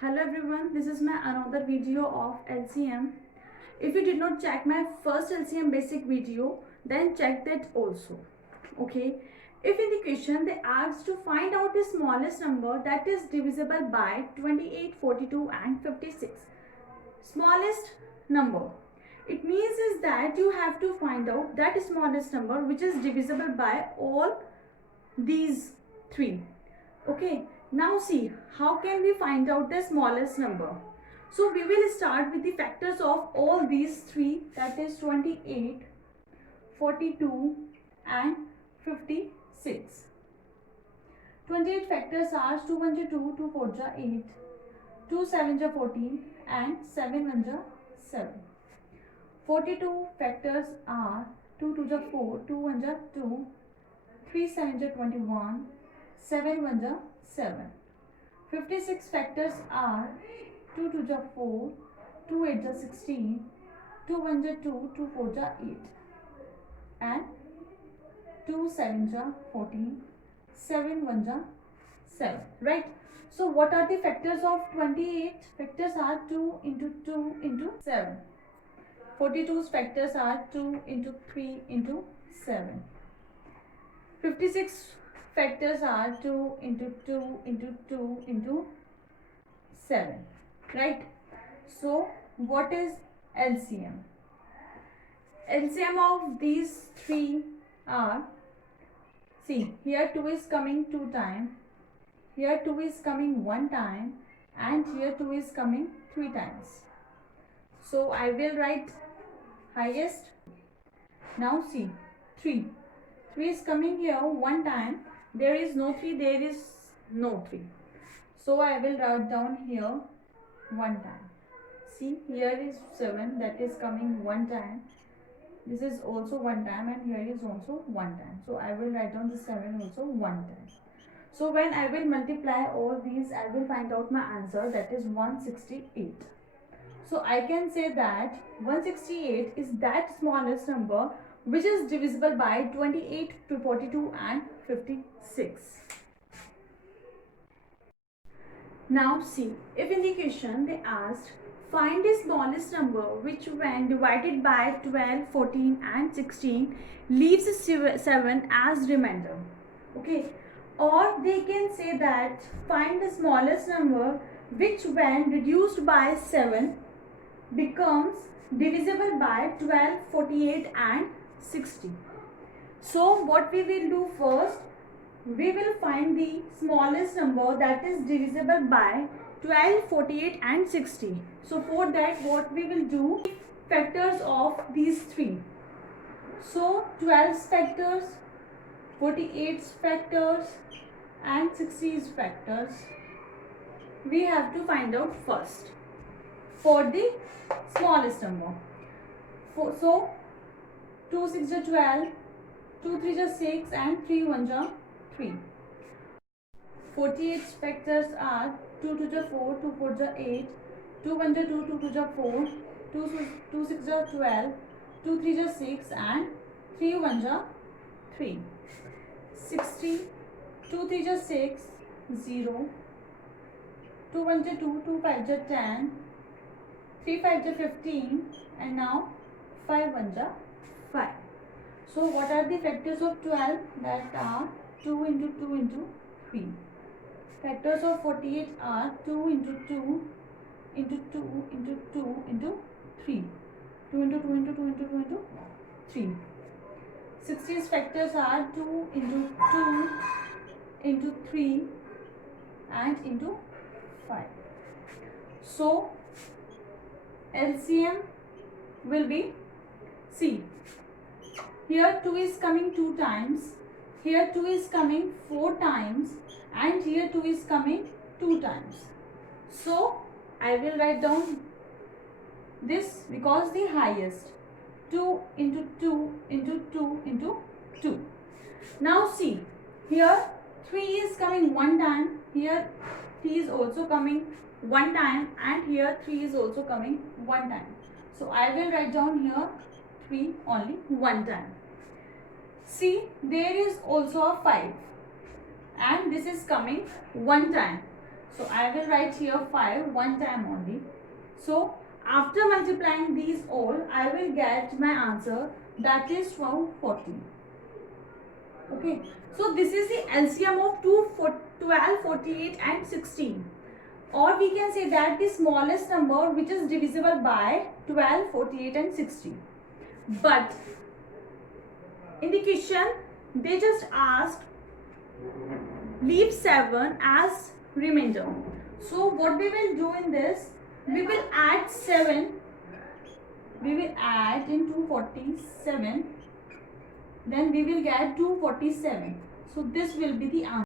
Hello everyone, this is my another video of LCM. If you did not check my first LCM basic video, then check that also. Okay. If in the question they asked to find out the smallest number that is divisible by 28, 42 and 56. Smallest number. It means is that you have to find out that smallest number which is divisible by all these three. Okay, now see how can we find out the smallest number. So we will start with the factors of all these three, that is 28, 42 and 56. 28 factors are 2 1 2, 2 4 8, 2 7 14 and 7 1 7. 42 factors are 2 2 4, 2 1 2, 3 7 21, 7 1 7. 56 factors are 2 2 4, 2 8 16, 2 1 2, 2 4 8 and 2 7 14, 7 1 7. Right? So what are the factors of 28? Factors are 2 into 2 into 7. 42's factors are 2 into 3 into 7. 56 factors are 2 into 2 into 2 into 7. Right? So what is LCM? LCM of these three are, see, here 2 is coming 2 times, here 2 is coming 1 time and here 2 is coming 3 times. So I will write highest. Now see, 3 is coming here 1 time, there is no 3, there is no 3. So I will write down here 1 time. See, here is 7, that is coming 1 time. This is also 1 time and here is also 1 time. So I will write down the 7 also 1 time. So when I will multiply all these, I will find out my answer, that is 168. So I can say that 168 is that smallest number which is divisible by 28, 42 and 56. Now see, if in the question they asked find the smallest number which when divided by 12, 14 and 16 leaves 7 as remainder. Okay, or they can say that find the smallest number which when reduced by 7 becomes divisible by 12, 48 and 60. So what we will do first, we will find the smallest number that is divisible by 12, 48 and 60. So for that what we will do, factors of these three. So 12's factors, 48's factors and 60's factors we have to find out first for the smallest number. So 2 6 are 12, 2 3 are 6 and 3 1 are 3. 48 factors are 2 2 are 4, 2 4 are 8, 2 1 are 2, 2 2 are 4, 2 6 are 12, 2 3 are 6 and 3 1 are 3. 60, 2 3 are 6, 0, 2 1 are 2, 2 5 are 10, 3 5 are 15 and now 5 1 are 5. So what are the factors of 12? That are 2 into 2 into 3. Factors of 48 are 2 into 2 into 2 into 2 into 3. 2 into 2 into 2 into 2 into 3. 60's factors are 2 into 2 into 3 and into 5. So LCM will be, see, here 2 is coming 2 times, here 2 is coming 4 times and here 2 is coming 2 times. So I will write down this because the highest, 2 into 2 into 2 into 2. Now see, here 3 is coming 1 time, here 3 is also coming 1 time and here 3 is also coming 1 time. So I will write down here 3 only 1 time. See, there is also a 5 and this is coming 1 time. So I will write here 5 one time only. So after multiplying these all, I will get my answer, that is 1240. Okay. So this is the LCM of 12, 48 and 16. Or we can say that the smallest number which is divisible by 12, 48 and 16. But in the question, they just asked leave 7 as remainder. So what we will do in this, we will add 7, we will add in 247, then we will get 247. So this will be the answer.